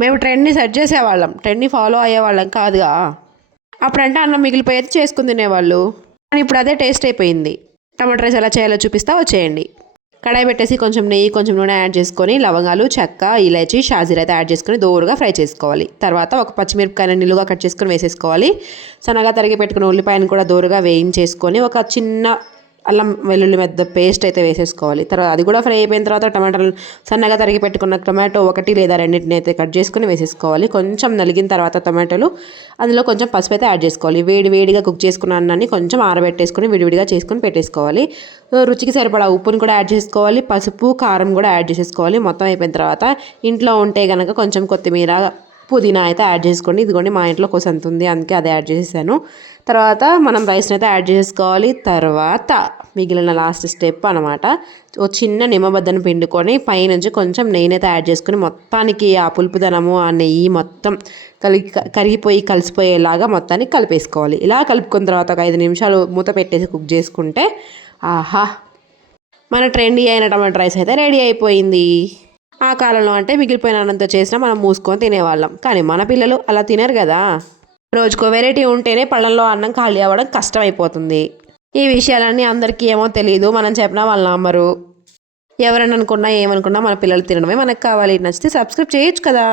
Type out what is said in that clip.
మేము ట్రెండ్ని సెట్ చేసేవాళ్ళం, ట్రెండ్ని ఫాలో అయ్యేవాళ్ళం కాదుగా. అప్పుడంటే అన్నం మిగిలిపోయేది చేసుకుని తినేవాళ్ళు, కానీ ఇప్పుడు అదే టేస్ట్ అయిపోయింది. టమాటా రైస్ ఎలా చేయాలో చూపిస్తా, వచ్చేయండి. కడాయి పెట్టేసి కొంచెం నెయ్యి, కొంచెం నూనె యాడ్ చేసుకొని లవంగాలు, చెక్క, ఇలాచి, షాజీరా అయితే యాడ్ చేసుకొని దోరగా ఫ్రై చేసుకోవాలి. తర్వాత ఒక పచ్చిమిరపకాయని నిలువుగా కట్ చేసుకొని వేసేసుకోవాలి. సన్నగా తరిగి పెట్టుకున్న ఉల్లిపాయను కూడా దోరగా వేయించేసుకొని ఒక చిన్న అల్లం వెల్లుల్లి మెద్ద పేస్ట్ అయితే వేసేసుకోవాలి. తర్వాత అది కూడా ఫ్రై అయిపోయిన తర్వాత టమాటాలు సన్నగా తరిగి పెట్టుకున్న టమాటో ఒకటి లేదా రెండింటిని అయితే కట్ చేసుకుని వేసేసుకోవాలి. కొంచెం నలిగిన తర్వాత టమాటోలు అందులో కొంచెం పసుపు అయితే యాడ్ చేసుకోవాలి. వేడిగా కుక్ చేసుకున్న అన్నాన్ని కొంచెం ఆరబెట్టేసుకొని విడివిడిగా చేసుకొని పెట్టేసుకోవాలి. రుచికి సరిపడా ఉప్పుని కూడా యాడ్ చేసుకోవాలి. పసుపు, కారం కూడా యాడ్ చేసేసుకోవాలి. మొత్తం అయిపోయిన తర్వాత ఇంట్లో ఉంటే కనుక కొంచెం కొత్తిమీర, పుదీనా అయితే యాడ్ చేసుకోండి. ఇదిగోండి మా ఇంట్లో కొంచెం ఉంది, అందుకే అదే యాడ్ చేసేసాను. తర్వాత మనం రైస్ని అయితే యాడ్ చేసుకోవాలి. తర్వాత మిగిలిన లాస్ట్ స్టెప్ అనమాట, ఓ చిన్న నిమ్మబద్దను పిండుకొని పైనుంచి కొంచెం నెయ్యిని అయితే యాడ్ చేసుకొని మొత్తానికి ఆ పులుపుదనము, ఆ నెయ్యి మొత్తం కరిగిపోయి కలిసిపోయేలాగా మొత్తాన్ని కలిపేసుకోవాలి. ఇలా కలుపుకున్న తర్వాత ఒక 5 నిమిషాలు మూత పెట్టేసి కుక్ చేసుకుంటే ఆహా, మన ట్రెండీ అయిన టమాటా రైస్ అయితే రెడీ అయిపోయింది. ఆ కాలంలో అంటే మిగిలిపోయిన అన్నంతో చేసినా మనం మూసుకొని తినేవాళ్ళం, కానీ మన పిల్లలు అలా తినరు కదా. రోజుకో వెరైటీ ఉంటేనే పళ్ళల్లో అన్నం ఖాళీ అవ్వడం కష్టమైపోతుంది. ఈ విషయాలన్నీ అందరికీ ఏమో తెలియదు, మనం చెప్పినా వాళ్ళు నమ్మరు. ఎవరని అనుకున్నా ఏమనుకున్నా మన పిల్లలు తినడమే మనకు కావాలి. నచ్చితే సబ్స్క్రైబ్ చేయొచ్చు కదా.